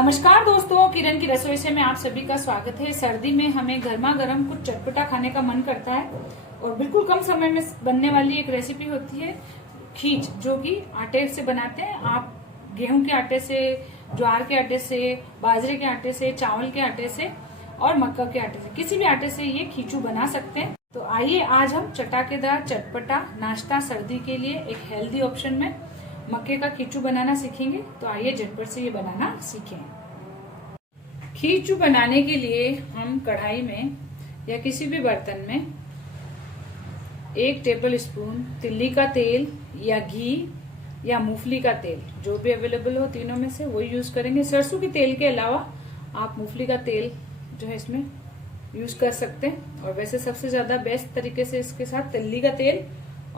नमस्कार दोस्तों, किरण की रसोई से में आप सभी का स्वागत है। सर्दी में हमें गर्मा गर्म कुछ चटपटा खाने का मन करता है और बिल्कुल कम समय में बनने वाली एक रेसिपी होती है खीच, जो कि आटे से बनाते हैं। आप गेहूं के आटे से, ज्वार के आटे से, बाजरे के आटे से, चावल के आटे से और मक्का के आटे से, किसी भी आटे से ये खींचू बना सकते हैं। तो आइए आज हम चटाकेदार चटपटा नाश्ता सर्दी के लिए एक हेल्दी ऑप्शन में मक्के का खींचू बनाना सीखेंगे। तो आइए झटपट से ये बनाना सीखें। खींचू बनाने के लिए हम कढ़ाई में या किसी भी बर्तन में 1 टेबल स्पून तिल्ली का तेल या घी या मूंगफली का तेल, जो भी अवेलेबल हो तीनों में से वही यूज करेंगे। सरसों के तेल के अलावा आप मूंगफली का तेल जो है इसमें यूज कर सकते हैं। और वैसे सबसे ज्यादा बेस्ट तरीके से इसके साथ तिल्ली का तेल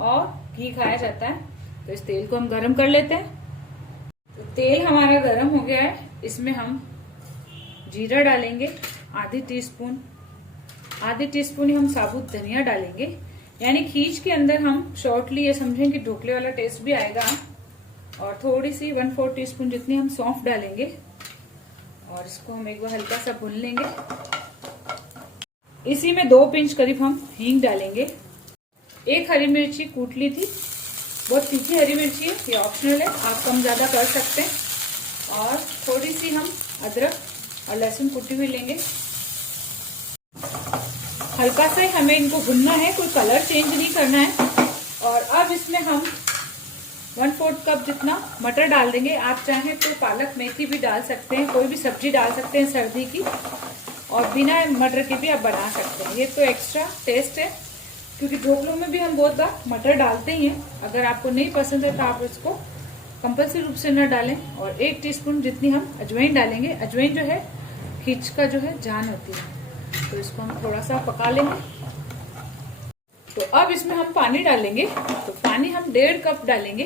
और घी खाया जाता है। तो इस तेल को हम गरम कर लेते हैं। तो तेल हमारा गरम हो गया है, इसमें हम जीरा डालेंगे आधी टीस्पून ही हम साबुत धनिया डालेंगे। यानी खींच के अंदर हम शॉर्टली ये समझें कि ढोकले वाला टेस्ट भी आएगा। और थोड़ी सी 1/4 टीस्पून जितनी हम सौंफ डालेंगे और इसको हम एक बार हल्का सा भून लेंगे। इसी में 2 पिंच करीब हम हींग डालेंगे। 1 हरी मिर्ची कूट ली थी, बहुत तीखी हरी मिर्ची है, ये ऑप्शनल है, आप कम ज्यादा कर सकते हैं। और थोड़ी सी हम अदरक और लहसुन कुटी हुई लेंगे। हल्का सा ही हमें इनको भुनना है, कोई कलर चेंज नहीं करना है। और अब इसमें हम 1/4 कप जितना मटर डाल देंगे। आप चाहें तो पालक मेथी भी डाल सकते हैं, कोई भी सब्जी डाल सकते हैं सर्दी की, और बिना मटर के भी आप बना सकते हैं। ये तो एक्स्ट्रा टेस्ट है, क्योंकि ढोकलों में भी हम बहुत बार मटर डालते ही हैं। अगर आपको नहीं पसंद है तो आप इसको कंपल्सरी रूप से न डालें। और 1 टीस्पून जितनी हम अजवाइन डालेंगे। अजवाइन जो है खींच का जो है जान होती है। तो इसको हम थोड़ा सा पका लेंगे। तो अब इसमें हम पानी डालेंगे। तो पानी हम 1.5 कप डालेंगे।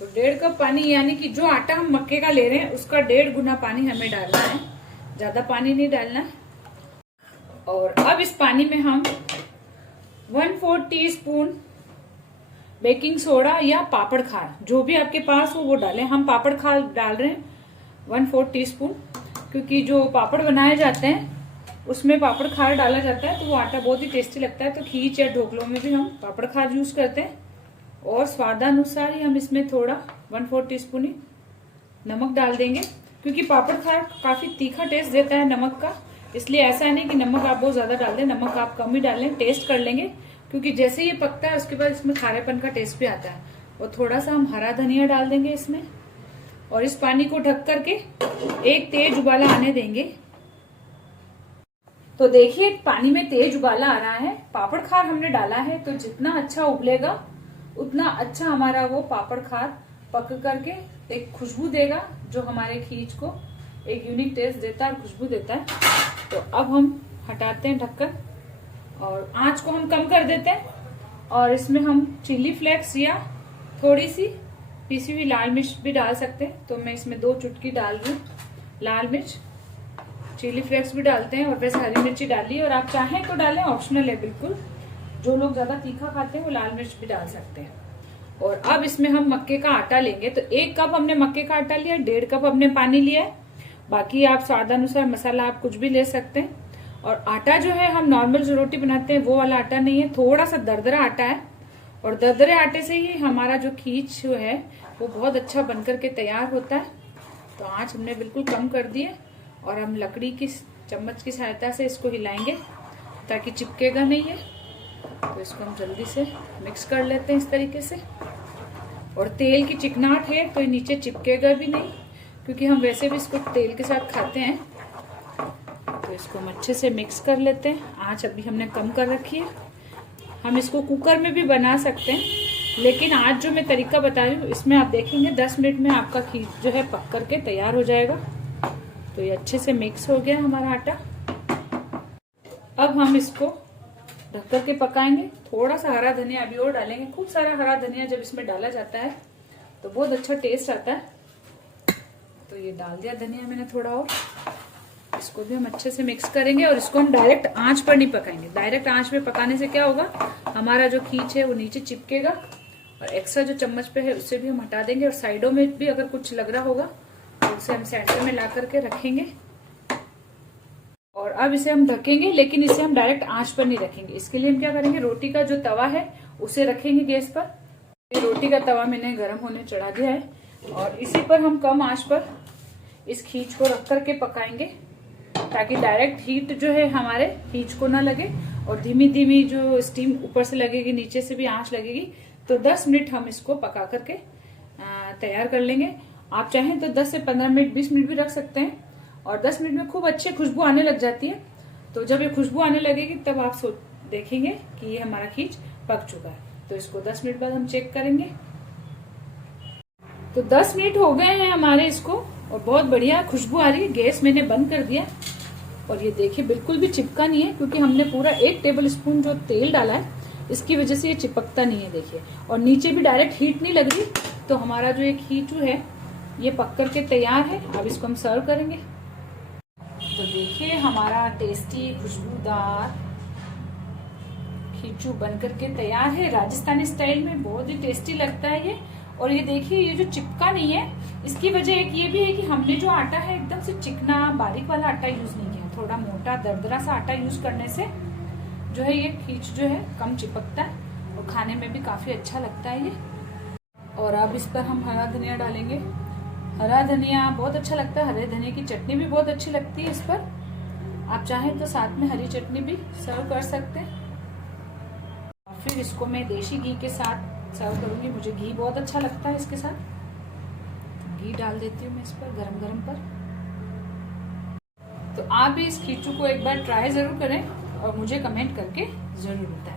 तो 1.5 कप पानी, यानी कि जो आटा हम मक्के का ले रहे हैं उसका 1.5 गुना पानी हमें डालना है, ज्यादा पानी नहीं डालना है। और अब इस पानी में हम 1/4 टीस्पून बेकिंग सोडा या पापड़ खार, जो भी आपके पास हो वो डालें। हम पापड़ खार डाल रहे हैं 1/4 टीस्पून, क्योंकि जो पापड़ बनाए जाते हैं उसमें पापड़ खार डाला जाता है, तो वो आटा बहुत ही टेस्टी लगता है। तो खींच या ढोकलों में भी हम पापड़ खार यूज करते हैं। और स्वादानुसार ही हम इसमें थोड़ा 1/4 टीस्पून ही नमक डाल देंगे, क्योंकि पापड़ खार काफी तीखा टेस्ट देता है नमक का। इसलिए ऐसा नहीं कि नमक आप बहुत ज्यादा डाल दें, नमक आप कम ही डालें, टेस्ट कर लेंगे। क्योंकि जैसे ये पकता है उसके बाद इसमें खारेपन का टेस्ट भी आता है। और थोड़ा सा हम हरा धनिया डाल देंगे इसमें। और इस पानी को ढक करके एक तेज उबाला आने देंगे। तो देखिए पानी में तेज उबाला आ रहा है, पापड़ खार हमने डाला है। तो जितना अच्छा उबलेगा उतना अच्छा हमारा वो पापड़ खार पक करके एक खुशबू देगा, जो हमारे खींच को एक यूनिक टेस्ट देता है, खुशबू देता है। तो अब हम हटाते हैं ढक्कन और आंच को हम कम कर देते हैं। और इसमें हम चिली फ्लेक्स या थोड़ी सी पीसी हुई लाल मिर्च भी डाल सकते हैं। तो मैं इसमें 2 चुटकी डाल रही हूँ लाल मिर्च। चिली फ्लेक्स भी डालते हैं और वैसे हरी मिर्ची डाली, और आप चाहें तो डालें, ऑप्शनल है बिल्कुल। जो लोग ज्यादा तीखा खाते हैं वो लाल मिर्च भी डाल सकते हैं। और अब इसमें हम मक्के का आटा लेंगे। तो 1 कप हमने मक्के का आटा लिया, 1.5 कप हमने पानी लिया है। बाकी आप स्वादानुसार मसाला आप कुछ भी ले सकते हैं। और आटा जो है हम नॉर्मल जो रोटी बनाते हैं वो वाला आटा नहीं है, थोड़ा सा दरदरा आटा है। और दरदरे आटे से ही हमारा जो खींच जो है वो बहुत अच्छा बनकर के तैयार होता है। तो आंच हमने बिल्कुल कम कर दी है और हम लकड़ी की चम्मच की सहायता से इसको हिलाएंगे ताकि चिपकेगा नहीं है। तो इसको हम जल्दी से मिक्स कर लेते हैं इस तरीके से। और तेल की चिकनाहट है तो ये नीचे चिपकेगा भी नहीं, क्योंकि हम वैसे भी इसको तेल के साथ खाते हैं। तो इसको हम अच्छे से मिक्स कर लेते हैं। आंच अभी हमने कम कर रखी है। हम इसको कुकर में भी बना सकते हैं, लेकिन आज जो मैं तरीका बता रही हूँ इसमें आप देखेंगे 10 मिनट में आपका खीर जो है पक करके तैयार हो जाएगा। तो ये अच्छे से मिक्स हो गया हमारा आटा। अब हम इसको ढक करके पकाएंगे। थोड़ा सा हरा धनिया अभी और डालेंगे। खूब सारा हरा धनिया जब इसमें डाला जाता है तो बहुत अच्छा टेस्ट आता है। तो ये डाल दिया धनिया मैंने थोड़ा और। इसको भी हम अच्छे से मिक्स करेंगे और इसको हम डायरेक्ट आंच पर नहीं पकाएंगे। डायरेक्ट आंच पे पकाने से क्या होगा, हमारा जो खींच है वो नीचे चिपकेगा और एक्स्ट्रा जो चम्मच पे है उससे भी हम हटा देंगे। और साइडों में भी अगर कुछ लग रहा होगा उसे हम सेंटर में ला करके रखेंगे और अब इसे हम ढकेंगे, लेकिन इसे हम डायरेक्ट आंच पर नहीं रखेंगे। इसके लिए हम क्या करेंगे, रोटी का जो तवा है उसे रखेंगे गैस पर। रोटी का तवा मैंने गर्म होने चढ़ा दिया है और इसी पर हम कम आंच पर इस खींच को रख करके पकाएंगे, ताकि डायरेक्ट हीट जो है हमारे खींच को ना लगे और धीमी धीमी जो स्टीम ऊपर से लगेगी, नीचे से भी आंच लगेगी। तो 10 मिनट हम इसको पका करके तैयार कर लेंगे। आप चाहें तो 10 से 15 मिनट, 20 मिनट भी रख सकते हैं और 10 मिनट में खूब अच्छी खुशबू आने लग जाती है। तो जब ये खुशबू आने लगेगी तब आप देखेंगे कि ये हमारा खींच पक चुका है। तो इसको 10 मिनट बाद हम चेक करेंगे। तो 10 मिनट हो गए हैं हमारे इसको और बहुत बढ़िया खुशबू आ रही है। गैस मैंने बंद कर दिया और ये देखिए बिल्कुल भी चिपका नहीं है, क्योंकि हमने पूरा 1 टेबल स्पून जो तेल डाला है इसकी वजह से ये चिपकता नहीं है। देखिए, और नीचे भी डायरेक्ट हीट नहीं लग रही। तो हमारा जो एक खींचू है ये पक करके तैयार है। अब इसको हम सर्व करेंगे। तो देखिए हमारा टेस्टी खुशबूदार खींचू बन करके तैयार है। राजस्थानी स्टाइल में बहुत ही टेस्टी लगता है ये। और ये देखिए, ये जो चिपका नहीं है, इसकी वजह एक ये भी है कि हमने जो आटा है एकदम से चिकना बारीक वाला आटा यूज नहीं किया। थोड़ा मोटा दरदरा सा आटा यूज करने से जो है ये खींच जो है कम चिपकता है और खाने में भी काफी अच्छा लगता है ये। और अब इस पर हम हरा धनिया डालेंगे। हरा धनिया बहुत अच्छा लगता है। हरे धनिया की चटनी भी बहुत अच्छी लगती है इस पर। आप चाहें तो साथ में हरी चटनी भी सर्व कर सकते हैं। और फिर इसको मैं देशी घी के साथ सर्व करूंगी। मुझे घी बहुत अच्छा लगता है इसके साथ। घी डाल देती हूँ मैं इस पर गरम गरम पर। तो आप भी इस खींचू को एक बार ट्राई जरूर करें और मुझे कमेंट करके जरूर बताएं।